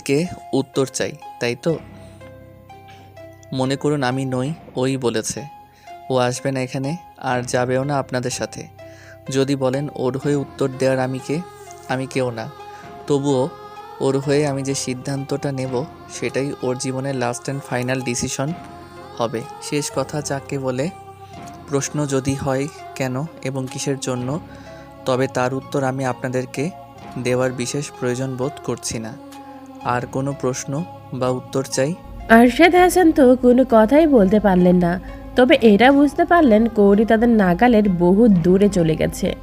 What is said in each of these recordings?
থেকে উত্তর চাই, তাই তো? মনে করুন আমি নই, ওই বলেছে। ও আসবে না এখানে, আর যাবেও না আপনাদের সাথে। যদি বলেন, ওর হয়ে উত্তর দেওয়ার আমি কে? আমি কেউ না। তবুও ওর হয়ে আমি যে সিদ্ধান্তটা নেব, সেটাই ওর জীবনের লাস্ট অ্যান্ড ফাইনাল ডিসিশন হবে। শেষ কথা যাকে বলে, প্রশ্ন যদি হয় কেন এবং কিসের জন্য, তবে তার উত্তর আমি আপনাদেরকে দেওয়ার বিশেষ প্রয়োজন বোধ করছি না। আর কোনো প্রশ্ন বা উত্তর চাই? আরশাদ হাসান তো কোনো কথাই বলতে পারলেন না। তবে এটা বুঝতে পারলেন কৌরি তাদের নাগালের বহু দূরে চলে গেছে।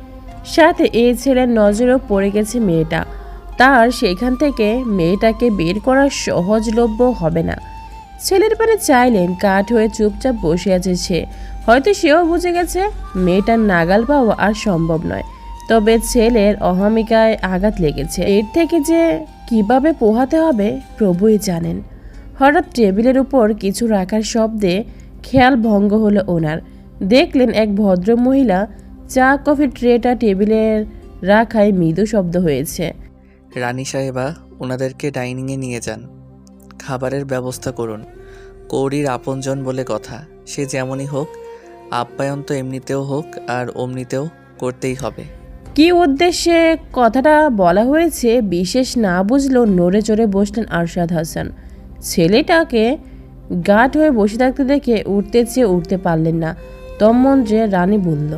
সাথে এই ছেলের নজরেও পড়ে গেছে মেয়েটা। তার সেখান থেকে মেয়েটাকে বের করা সহজলভ্য হবে না। ছেলের পারে চাইলেন, কাঠ হয়ে চুপচাপ বসে আছে সে। হয়তো সেও বুঝে গেছে মেয়েটার নাগাল পাওয়া আর সম্ভব নয়। তবে ছেলের অহমিকায় আঘাত লেগেছে। এর থেকে যে কীভাবে পোহাতে হবে প্রভুই জানেন। হঠাৎ টেবিলের উপর কিছু রাখার শব্দে খেয়াল ভঙ্গ হলো ওনার। দেখলেন এক ভদ্র মহিলা চা, কফি ট্রেটা টেবিলের রাখায় মৃদু শব্দ হয়েছে। রানী সাহেবা, ওনাদেরকে ডাইনিংয়ে নিয়ে যান। খাবারের ব্যবস্থা করুন। কৌরির আপনজন বলে কথা। সে যেমনই হোক, আপ্যায়ন তো এমনিতেও হোক আর অমনিতেও করতেই হবে। কি উদ্দেশ্যে কথাটা বলা হয়েছে বিশেষ না বুঝলেও নড়ে চড়ে বসলেন আরশাদ হাসান। ছেলেটাকে গাঢ় হয়ে বসে থাকতে দেখে উঠতে চেয়ে উঠতে পারলেন না। তন্মন্ত্রে রানী বলল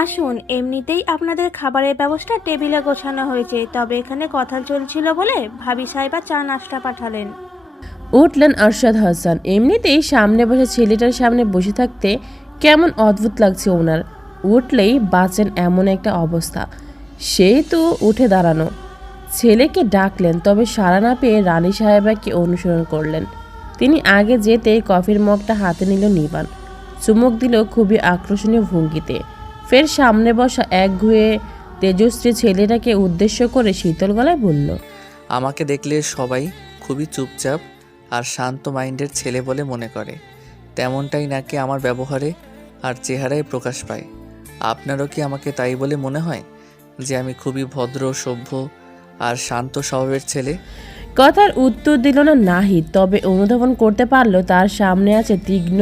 আসুন এমনিতেই আপনাদের খাবারের ব্যবস্থা টেবিলে গোছানো হয়েছে তবে এখানে কথা চলছিল বলে ভাবি সাহেবা চা নাস্তা পাঠালেন। উঠলেন আরশাদ হাসান। এমনিতেই সামনে বসে ছেলেটার সামনে বসে থাকতে কেমন অদ্ভুত লাগছে ওনার। উঠলেই বাঁচেন এমন একটা অবস্থা। সেই তো উঠে দাঁড়ানো। ছেলেকে ডাকলেন, তবে সাড়া না পেয়ে রানী সাহেবাকে অনুসরণ করলেন। তিনি আগে যেতেই কফির মগটা হাতে নিল নিবান। চুমুক দিল খুবই আকর্ষণীয় ভঙ্গিতে। ফের সামনে বসা এক ঘুয়ে তেজশ্রী ছেলেটাকে উদ্দেশ্য করে শীতল গলায় বলল, আমাকে দেখলে সবাই খুবই চুপচাপ আর শান্ত মাইন্ডের ছেলে বলে মনে করে। তেমনটাই নাকি আমার ব্যবহারে আর চেহারায় প্রকাশ পায়। আপনারও কি আমাকে তাই বলে মনে হয় যে আমি খুবই ভদ্র, সভ্য আর শান্ত স্বভাবের ছেলে? কথার উত্তর দিল না নাহি তবে অনুধাবন করতে পারল তার সামনে আছে তীক্ষ্ণ,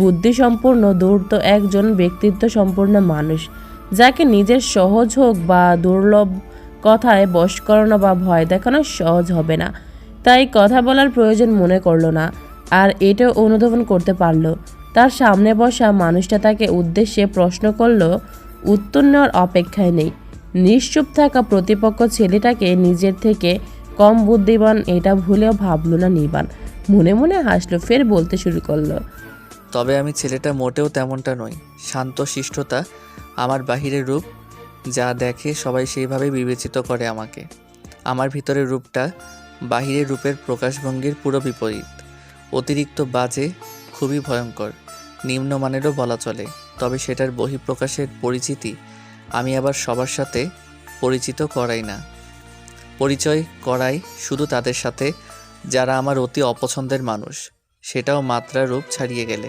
বুদ্ধিসম্পন্ন, দূরত একজন ব্যক্তিত্ব সম্পন্ন মানুষ, যাকে নিজের সহজ হোক বা দুর্লভ কথায় বশ করানো বা ভয় দেখানো সহজ হবে না। তাই কথা বলার প্রয়োজন মনে করল না, আর এটাও অনুধাবন করতে পারল। তার সামনে বসা মানুষটা তাকে উদ্দেশ্যে প্রশ্ন করল, উত্তর নেওয়ার অপেক্ষায় নেই। নিশ্চুপ থাকা প্রতিপক্ষ ছেলেটাকে নিজের থেকে কম বুদ্ধিমান, এটা ভুলেও ভাবলো না নিবান মনে মনে হাসলো, ফের বলতে শুরু করল, তবে আমি ছেলেটা মোটেও তেমনটা নই। শান্ত, শিষ্টতা, আমার বাহিরের রূপ, যা দেখে সবাই সেইভাবে বিবেচিত করে আমাকে। আমার ভিতরের রূপটা বাহিরের রূপের প্রকাশভঙ্গির পুরো বিপরীত। অতিরিক্ত বাজে খুবই ভয়ঙ্কর। নিম্নমানেরও বলা চলে, তবে সেটার বহিঃপ্রকাশের পরিচিতি আমি আবার সবার সাথে পরিচিত করাই না। পরিচয় করাই শুধু তাদের সাথে, যারা আমার অতি অপছন্দের মানুষ। সেটাও মাত্রা রূপ ছাড়িয়ে গেলে।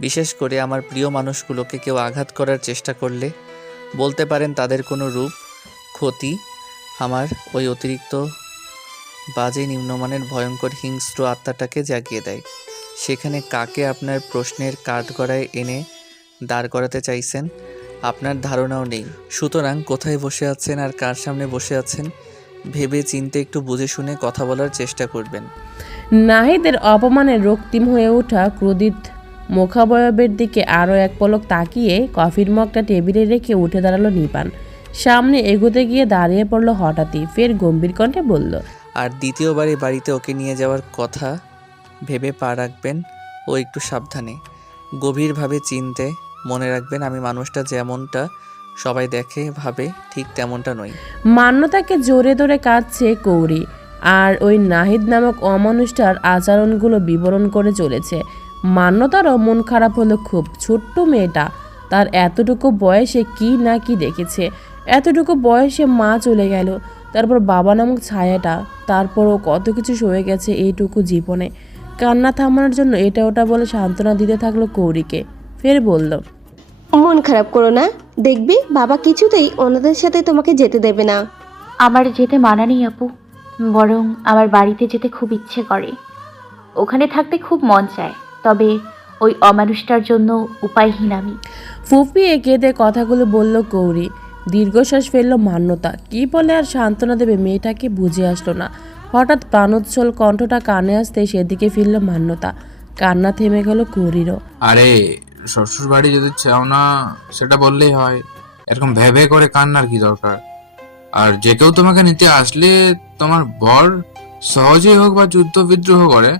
বিশেষ করে আমার প্রিয় মানুষগুলোকে কেউ আঘাত করার চেষ্টা করলে, বলতে পারেন তাদের কোনো রূপ, ক্ষতি আমার ওই অতিরিক্ত বাজে নিম্নমানের ভয়ঙ্কর হিংস্র আত্মাটাকে জাগিয়ে দেয়। সেখানে কাকে আপনার প্রশ্নের কাঠগড়ায় এনে দাঁড় করাতে চাইছেন? আপনার ধারণাও নেই। সুতরাং কোথায় বসে আছেন আর কার সামনে বসে আছেন? ভেবে চিনতে একটু বুঝে শুনে কথা বলার চেষ্টা করবেন। নাহিদের অপমানে রক্তিম হয়ে ওঠা ক্রোধিত মুখাবয়বের দিকে আরও এক পলক তাকিয়ে কফির মগটা টেবিলে রেখে উঠে দাঁড়াল নিপান। সামনে এগোতে গিয়ে দাঁড়িয়ে পড়ল হঠাৎই ফের গম্ভীর কণ্ঠে বলল আর দ্বিতীয়বার এই বাড়িতে ওকে নিয়ে যাওয়ার কথা ভেবে পা রাখবেন ও একটু সাবধানে। গভীরভাবে চিনতে মনে রাখবেন আমি মানুষটা যেমনটা সবাই দেখে, ভাবে, ঠিক তেমনটা নই। মান্যতাকে জোরে ধরে কাঁদছে কৌরি, আর ওই নাহিদ নামক অমানুষটার আচরণগুলো বিবরণ করে চলেছে। মান্যতারও মন খারাপ হলো খুব, ছোট্ট মেয়েটা। তার এতটুকু বয়সে কি না কি দেখেছে। এতটুকু বয়সে মা চলে গেল, তারপর বাবা নামক ছায়াটা, তারপরও কত কিছু সয়ে গেছে এইটুকু জীবনে। কান্না থামানোর জন্য এটা ওটা বলে সান্ত্বনা দিতে থাকল কৌরিকে। ফের বলল মন খারাপ করো না। দেখবি বাবা কিছুতেই ওনাদের সাথে তোমাকে যেতে দেবে না। আমার যেতে মানা নেই আপু বরং আমার বাড়িতে যেতে খুব ইচ্ছে করে। ওখানে থাকতে খুব মন চায় তবে ওই অমানুষটার জন্য উপায়হীন আমি। ফুপিয়ে কেঁদে কথাগুলো বলল গৌরী দীর্ঘশ্বাস ফেলল মান্যতা। কি বলে আর সান্ত্বনা দেবে মেয়েটাকে বুঝে আসলো না। হঠাৎ প্রাণোচ্ছল কণ্ঠটা কানে আসতে সেদিকে ফিরল মান্যতা। কান্না থেমে গেল গৌরীরও আরে শ্বশুর বাড়ি যদি চাও না সেটা বললেই হয়। এরকম ভেবে করে কান্নার কি দরকার? আর যে কেউ তোমাকে নিতে আসলে তোমার বর সহজেই হোক বা যুদ্ধ বিদ্রোহ করে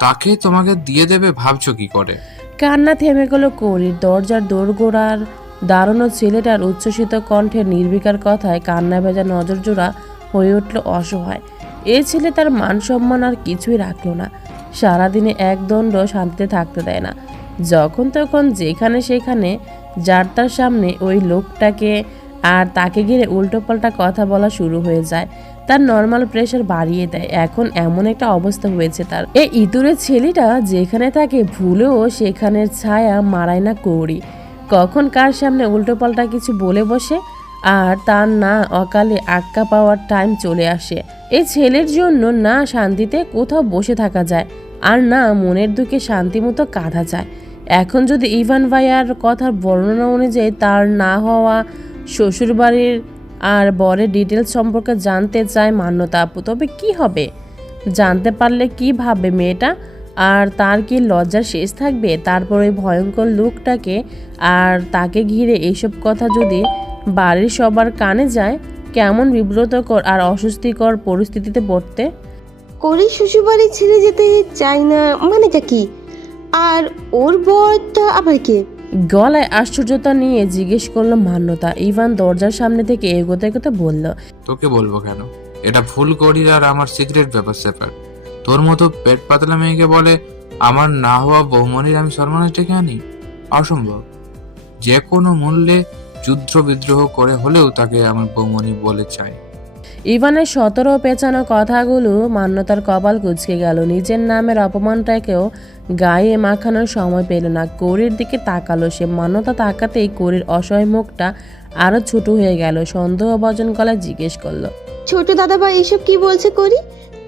তাকে তোমাকে দিয়ে দেবে ভাবছ কি করে? কান্না থেমে গেল কৌরির দরজার দোরগোড়ার দাঁড়ানো ছেলেটার উচ্ছ্বসিত কণ্ঠে নির্বিকার কথায় কান্না ভেজা নজর জোড়া হয়ে উঠল অসহায়। এ ছেলে তার মান সম্মান আর কিছুই রাখল না। সারাদিনে একদণ্ড শান্তিতে থাকতে দেয় না। যখন তখন যেখানে সেখানে যার তার সামনে ওই লোকটাকে আর তাকে ঘিরে উল্টোপাল্টা কথা বলা শুরু হয়ে যায়। তার নর্মাল প্রেশার বাড়িয়ে দেয়। এখন এমন একটা অবস্থা হয়েছে তার। এই ইঁদুরের ছেলেটা যেখানে থাকে ভুলেও সেখানের ছায়া মারায় না কৌড়ি। কখন কার সামনে উল্টোপাল্টা কিছু বলে বসে আর তার না অকালে আক্কা পাওয়ার টাইম চলে আসে। এই ছেলের জন্য না শান্তিতে কোথাও বসে থাকা যায়, আর না মনের দুঃখে শান্তিমতো কাঁধা যায় এখন যদি ইভান ভাইয়ার কথার বর্ণনা অনুযায়ী তার না হওয়া শ্বশুরবাড়ির আর বরের ডিটেলস সম্পর্কে জানতে চায় মান্যতা আপু, তবে কি হবে? জানতে পারলে কি ভাববে মেয়েটা? আর তার কি লজ্জার শেষ থাকবে? তারপর ওই ভয়ঙ্কর লোকটাকে আর তাকে ঘিরে এইসব কথা যদি বাড়ির সবার কানে যায় কেমন বিব্রতকর আর অস্বস্তিকর পরিস্থিতিতে পড়তে? করি শ্বশুরবাড়ি ছেড়ে যেতে চাই না মানেটা কি? আর ওর বরটা আবার কে? গলায় আশ্চর্যতা নিয়ে জিজ্ঞেস করল মান্যতা। ইভান দরজার সামনে থেকে এগোতে এগোতে বলল তোকে বলব কেন? এটা ভুল করি আর আমার সিক্রেট ব্যাপার স্যাপার। তোর মতো পেট পাতলা মেয়েকে বলে আমার না হওয়া বৌমনির আমি সর্বনাশ ডেকে আনি? অসম্ভব। যে কোনো মূল্যে যুদ্ধ বিদ্রোহ করে হলেও তাকে আমার বৌমনি বলে চাই ইভানের সতেরো পেঁচানো কথাগুলো মান্যতার কপাল কুচকে গেল। নিজের নামের অপমানটাকেও গায়ে মাখানোর সময় পেল না। কৌরির দিকে তাকালো সে। মান্যতা তাকাতেই কৌরির অসহায় মুখটা আরও ছোট হয়ে গেল। সন্দেহভজন গলায় জিজ্ঞেস করল ছোট দাদাভাই এসব কি বলছে করি?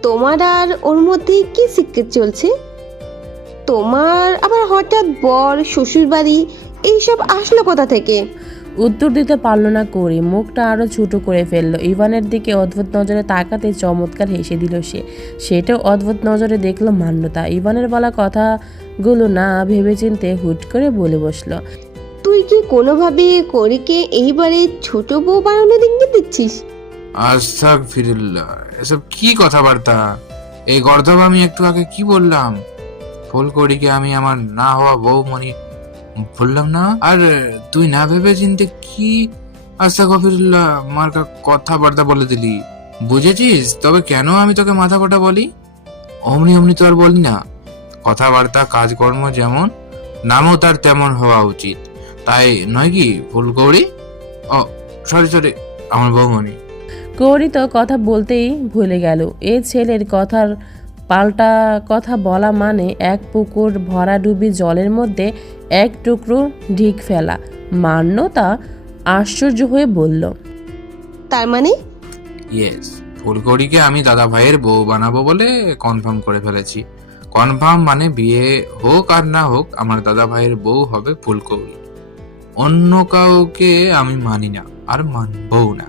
তোমার আর ওর মধ্যে কি সিক্রেট চলছে? তোমার আবার হঠাৎ বর শ্বশুরবাড়ি এইসব আসলো কোথা থেকে? উত্তর দিতে পারল না করি। মুখটা আরও ছোট করে ফেলল। ইভানের দিকে অদ্ভুত নজরে তাকাতে চমৎকার হেসে দিল সে। সেটাও অদ্ভুত নজরে দেখল মান্যতা। ইভানের বলা কথাগুলো না ভেবেচিন্তে হুট করে বলে বসল। তুই কি কোনোভাবে করিকে এইবারে ছোট বউ বানানোর ইঙ্গিত দিচ্ছিস? আস্তাক ফিরুল্লাহ এসব কি কথাবার্তা? এই গর্ধব আমি একটু আগে কি বললাম? ফুল করিকে আমি আমার না হওয়া বৌমনি বললাম না? আর, তুই না ভেবে চিনতে কি আস্তা গফিরুল্লাহ মার্কা কথাবার্তা বলে দিলি। বুঝেছিস? তবে কেন আমি তোকে মাথা কটা বলি? অমনি অমনি তো আর বলি না। কথাবার্তা, কাজকর্ম যেমন, নামও তার তেমন হওয়া উচিত। তাই নয় কি ফুল কৌড়ি ও, সরি সরি, আমার বৌমনি। কৌরি তো কথা বলতেই ভুলে গেল। এ ছেলের কথার পাল্টা কথা বলা মানে এক পুকুর ভরা ডুবি জলের মধ্যে এক টুকরো ঢিক ফেলা। মান্যতা আশ্চর্য হয়ে বলল তার মানে? ইয়েস ফুলকড়িকে আমি দাদা ভাইয়ের বউ বানাবো বলে কনফার্ম করে ফেলেছি। কনফার্ম মানে বিয়ে হোক আর না হোক আমার দাদা ভাইয়ের বউ হবে ফুলকৌড়ি। অন্য কাউকে আমি মানি না আর মানবও না।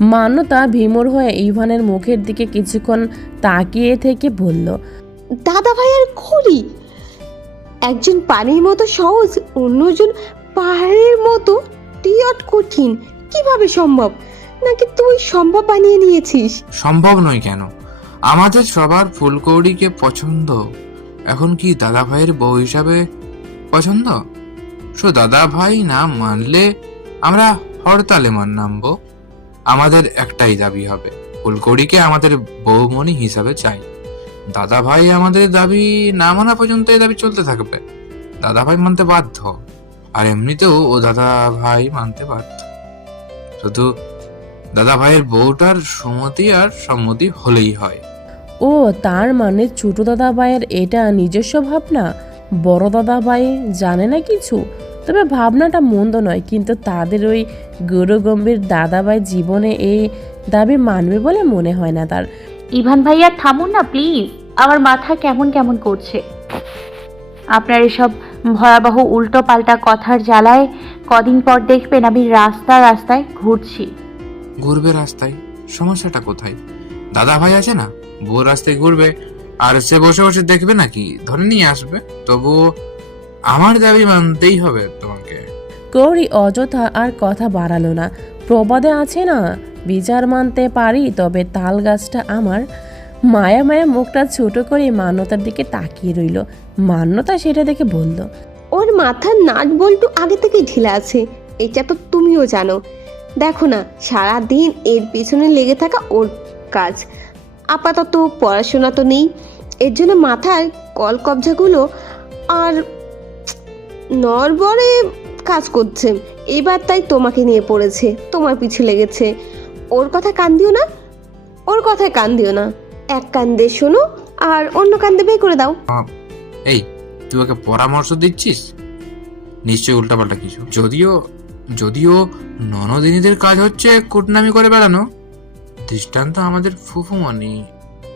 মান্যতা ভীমর হয়ে ইভানের মুখের দিকে কিছুক্ষণ তাকিয়ে থেকে বলল দাদা ভাইয়ের খড়ি একজন পানির মতো সহজ অন্যজন পাহাড়ের মতো টিয়ট কঠিন। কীভাবে সম্ভব? নাকি তুই সম্ভব বানিয়ে নিয়েছিস? সম্ভব নয় কেন? আমাদের সবার ফুলকৌড়িকে পছন্দ। এখন কি দাদা ভাইয়ের বউ হিসাবে পছন্দ? সো দাদা ভাই না মানলে আমরা হরতালে মান নামবো আমাদের একটাই দাবি হবে। ফুলকড়িকে আমাদের বৌমণি হিসাবে চাই। দাদা ভাই আমাদের দাবি না মানা পর্যন্ত এই দাবি চলতে থাকবে। দাদা ভাই মানতে বাধ্য। আর এমনিতেও ও দাদা ভাই মানতে বাধ্য। শুধু দাদা ভাইয়ের বউটার সম্মতি আর সম্মতি হলেই হয়। ও, তার মানে ছোট দাদা ভাইয়ের এটা নিজস্ব ভাবনা? বড় দাদা ভাই জানে না কিছু? তবে ভাবনাটা মন্দ নয় কিন্তু তাদের ওই গৌরগম্ভীর দাদাভাই জীবনে এই দাবি মানবে বলে মনে হয় না তার। ইভান ভাইয়া থামুন না প্লিজ। আমার মাথা কেমন কেমন করছে। আপনার এসব ভয়াবহ উল্টো পাল্টা কথার জ্বালায় কদিন পর দেখবেন আমি রাস্তা রাস্তায় ঘুরছি। ঘুরবে রাস্তায়? সমস্যাটা কোথায়? দাদা ভাই আছে না? বউ রাস্তায় ঘুরবে আর সে বসে বসে দেখবে নাকি? ধরে নিয়ে আসবে তবুও আমার দাবি মানতেই হবে তোমাকে। গৌরী অযথা আর কথা বাড়ালো না। প্রবাদে আছে না বিচার মানতে পারি তবে তাল গাছটা আমার। মায়া মায়া মুখটা ছোট করে মান্যতার দিকে তাকিয়ে রইল। মান্যতা সেটা দেখে বলল ওর মাথার নাট বল্টু আগে থেকে ঢিলা আছে এটা তো তুমিও জানো। দেখো না সারা দিন এর পিছনে লেগে থাকা ওর কাজ। আপাতত পড়াশোনা তো নেই এর জন্য মাথার কল কবজাগুলো আর নরবরে কাজ করছে। এবার তাই তোমাকে নিয়ে পড়েছে তোমার পিছু লেগেছে। ওর কথা কান দিও না ওর কথায় কান দিও না। এক কান দিয়ে শোনো আর অন্য কান দিয়ে বের করে দাও। এই তুই ওকে পরামর্শ দিচ্ছিস? নিশ্চয়ই উল্টাপাল্টা কিছু। যদিও যদিও ননদিনীদের কাজ হচ্ছে কুটনামি করে বেড়ানো দৃষ্টান্ত আমাদের ফুফুমণি।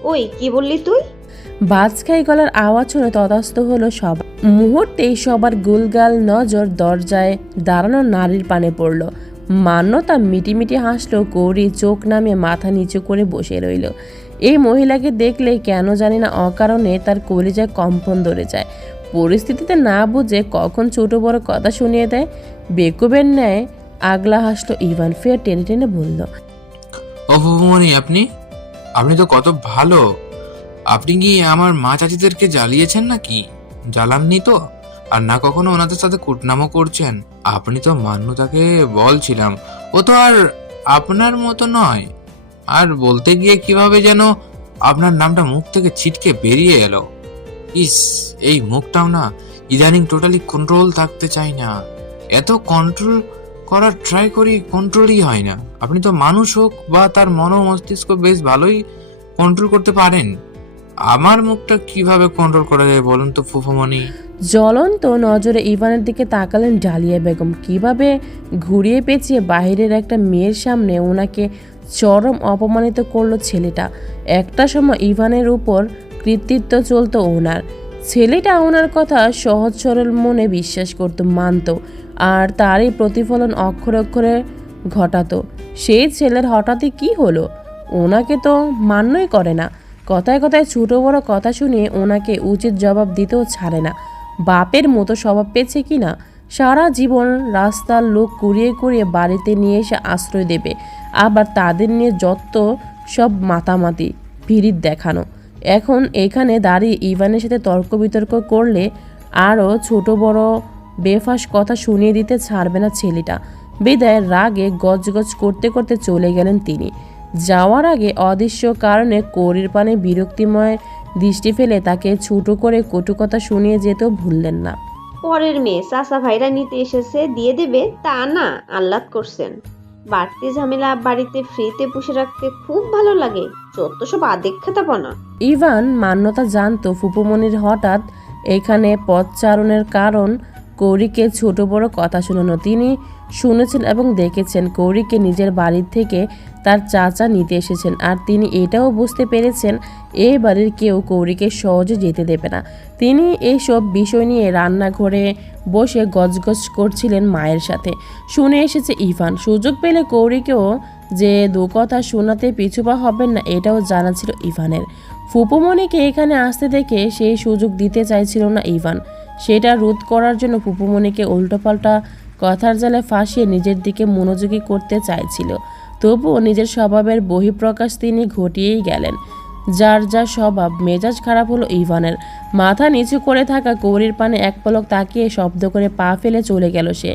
ওই কি বললি তুই? বাজখাই গলার আওয়াজ শুনে তদাস্ত হলো সব। মুহূর্তেই সবার গুলগাল নজর দরজায় দাঁড়ানো নারীর পানে পড়ল। মান্যতা মিটিমিটি হাসলো কৌরি চোখ নামিয়ে মাথা নিচু করে বসে রইল। এই মহিলাকে দেখলে কেন জানি না অকারণে তার কলিজায় কম্পন ধরে যায়। পরিস্থিতিতে না বুঝে কখন ছোট বড় কথা শুনিয়ে দেয়। বেকুবের ন্যায় আগলা হাসলো ইভান, ফের টেনে টেনে বলল ফুফুমণি আপনি? আপনি তো কত ভালো। আপনি কি আমার মা চাচিদেরকে জ্বালিয়েছেন নাকি? জ্বালাননি তো। আর না কখনো ওনাদের সাথে কুটনামও করছেন? আপনি তো মান্যতাকে বলছিলাম। ও তো আর আপনার মতো নয়। আর বলতে গিয়ে কীভাবে যেন আপনার নামটা মুখ থেকে ছিটকে বেরিয়ে এলো। ইস, এই মুখটাও না ইদানিং টোটালি কন্ট্রোল থাকতে চাই না। এত কন্ট্রোল করার ট্রাই করি কন্ট্রোলই হয় না। আপনি তো মানুষ হোক বা তার মন মস্তিষ্ক বেশ ভালোই কন্ট্রোল করতে পারেন। আমার মুখটা কীভাবে কন্ট্রোল করা যায় বলুন তো, ফুফুমণি? জ্বলন্ত নজরে ইভানের দিকে তাকালেন ডালিয়া বেগম। কীভাবে ঘুরিয়ে পেঁচিয়ে বাইরের একটা মেয়ের সামনে ওনাকে চরম অপমানিত করল ছেলেটা। একটা সময় ইভানের উপর কৃতিত্ব চলতো ওনার। ছেলেটা ওনার কথা সহজ সরল মনে বিশ্বাস করতো, মানত, আর তারই প্রতিফলন অক্ষরে অক্ষরে ঘটাতো। সেই ছেলের হঠাৎই কি হলো? ওনাকে তো মান্যই করে না। কথায় কথায় ছোট বড় কথা শুনিয়ে ওনাকে উচিত জবাব দিতেও ছাড়ে না। বাপের মতো স্বভাব পেয়েছে কি না? সারা জীবন রাস্তার লোক কুড়িয়ে কুড়িয়ে বাড়িতে নিয়ে এসে আশ্রয় দেবে। আবার তাদের নিয়ে যত সব মাতামাতি ভিড়ির দেখানো। এখন এখানে দাঁড়িয়ে ইভানের সাথে তর্ক বিতর্ক করলে আরও ছোট বড় বেফাস কথা শুনিয়ে দিতে ছাড়বে না ছেলেটা। বিদায় রাগে গজগজ করতে করতে চলে গেলেন তিনি। যাওয়ার আগে অদৃশ্য কারণে কৌরির পানে বিরক্তিময় দৃষ্টি ফেলে তাকে ছোটো করে কটু কথা শুনিয়ে যেতেও ভুললেন না। পরের মেয়ে চাচা ভাইরা নিতে এসেছে দিয়ে দেবে? তা না আহ্লাদ করছেন। বাড়তি ঝামেলা বাড়িতে ফ্রিতে পুষে রাখতে খুব ভালো লাগে যত সব আদেক্ষাতাপনা। ইভান মান্যতা জানতো ফুপুমনির হঠাৎ এখানে পথচারণের কারণ কৌরিকে ছোট বড় কথা শোনানো। তিনি শুনেছেন এবং দেখেছেন কৌরিকে নিজের বাড়ির থেকে তার চাচা নিতে এসেছেন। আর তিনি এটাও বুঝতে পেরেছেন এই বাড়ির কেউ কৌরিকে সহজে যেতে দেবে না। তিনি এইসব বিষয় নিয়ে রান্নাঘরে বসে গজগজ করছিলেন মায়ের সাথে। শুনে এসেছে ইভান। সুযোগ পেলে কৌরিকেও যে দু কথা শোনাতে পিছুপা হবেন না, এটাও জানা ছিল ইভানের। ফুপুমণিকে এখানে আসতে দেখে সেই সুযোগ দিতে চাইছিল না ইভান। সেটা রোধ করার জন্য ফুপুমণিকে উল্টোপাল্টা কথার জালে ফাঁসিয়ে নিজের দিকে মনোযোগী করতে চাইছিল। তবুও নিজের স্বভাবের বহিঃপ্রকাশ তিনি ঘটিয়েই গেলেন। যার যা স্বভাব, মেজাজ খারাপ হলো ইভানের। মাথা নিচু করে থাকা কৌরির পানে এক পলক তাকিয়ে শব্দ করে পা ফেলে চলে গেল সে।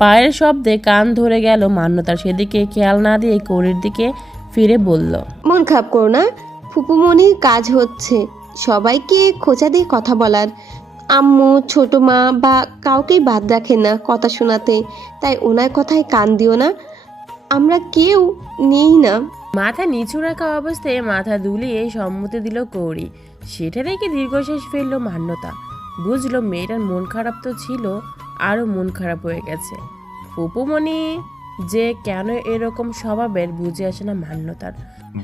পায়ের শব্দে কান ধরে গেল মান্যতার সেদিকে খেয়াল না দিয়ে কৌরির দিকে ফিরে বলল, মন খারাপ করো না ফুপুমনির কাজ হচ্ছে সবাইকে খোঁচা দিয়ে কথা বলার। আম্মু ছোট মা বা কাউকেই বাদ রাখেন না কথা শোনাতে। তাই ওনার কথায় কান দিও না। আমরা কেউ নেই না। মাথা নিচু রাখা অবস্থায় মাথা দুলিয়ে সম্মতি দিল কৌরি সেটা দেখে দীর্ঘশ্বাস ফেলল মান্যতা। বুঝলো মেয়েটার মন খারাপ তো ছিল আরও মন খারাপ হয়ে গেছে। ফুপুমণি যে কেন এরকম স্বভাবের বুঝে আসে না মান্যতার।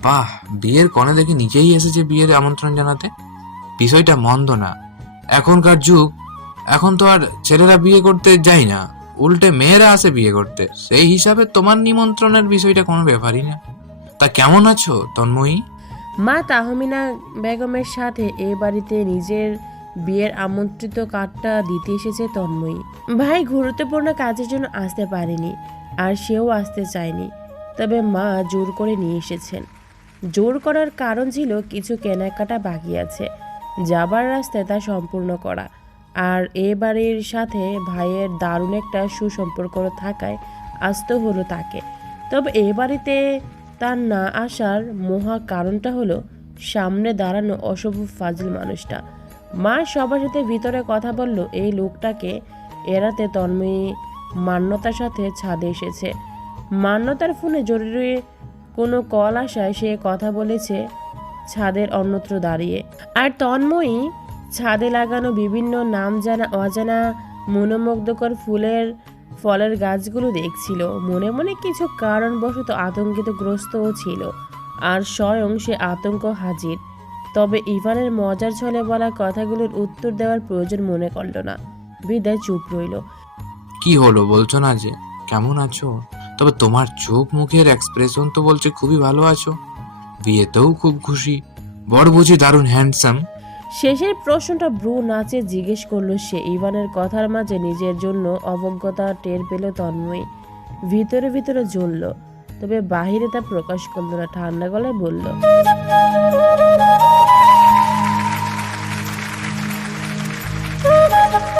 বাহ বিয়ের কনে দেখে নিজেই এসেছে বিয়ের আমন্ত্রণ জানাতে। বিষয়টা মন্দ না। এখনকার যুগ, এখন তো আর ছেলেরা বিয়ে করতে যায় না। উল্টে মেয়েরা আসে বিয়ে করতে। সেই হিসাবে তোমার নিমন্ত্রণের বিষয়টা কোনো ব্যাপারই না। তা কেমন আছো, তন্ময়ী? মা তাহমিনা বেগমের সাথে এ বাড়িতে নিজের বিয়ের আমন্ত্রিত কার্ডটা দিতে এসেছে তন্ময়ী। ভাই গুরুত্বপূর্ণ কাজের জন্য আসতে পারেনি, আর সেও আসতে চায়নি। তবে মা জোর করে নিয়ে এসেছেন। জোর করার কারণ ছিল কিছু কেনাকাটা বাকি আছে। যাবার রাস্তায় তা সম্পূর্ণ করা। আর এ বাড়ির সাথে ভাইয়ের দারুণ একটা সুসম্পর্ক থাকায় আসতে হলো তাকে। তবে এ বাড়িতে তার না আসার মহা কারণটা হলো সামনে দাঁড়ানো অশুভ ফাজিল মানুষটা। মা সবার সাথে ভিতরে কথা বলল এই লোকটাকে। এড়াতে তন্ময়ী মান্যতার সাথে ছাদে এসেছে। মান্যতার ফোনে জরুরি কোনো কল আসায় সে কথা বলেছে ছাদের অন্যত্র দাঁড়িয়ে। আর তন্ময়ী ছাদে লাগানো বিভিন্ন নাম জানা, অজানা, মনোমুগ্ধকর ফুলের, ফলের গাছগুলো দেখছিল। মনে মনে কিছু কারণবশত আতঙ্কিত গ্রস্তও ছিল। আর স্বয়ং সে আতঙ্ক হাজির। তবে ইভানের মজার ছলে বলা কথাগুলোর উত্তর দেওয়ার প্রয়োজন মনে করল না। বিদায় চুপ রইল। কি হলো বলছো না যে? কেমন আছো? তবে তোমার চোখ মুখের এক্সপ্রেশন তো বলছে খুবই ভালো আছো। বিয়েতেও খুব খুশি। বড় বুঝি দারুণ হ্যান্ডসাম শেষের প্রশ্নটা ব্রু নাচে জিজ্ঞেস করল সে। ইভানের কথার মাঝে নিজের জন্য অবজ্ঞতা টের পেল তন্ময়। ভিতরে ভিতরে জ্বলল। তবে বাহিরে তা প্রকাশ করল না, ঠান্ডা গলায় বলল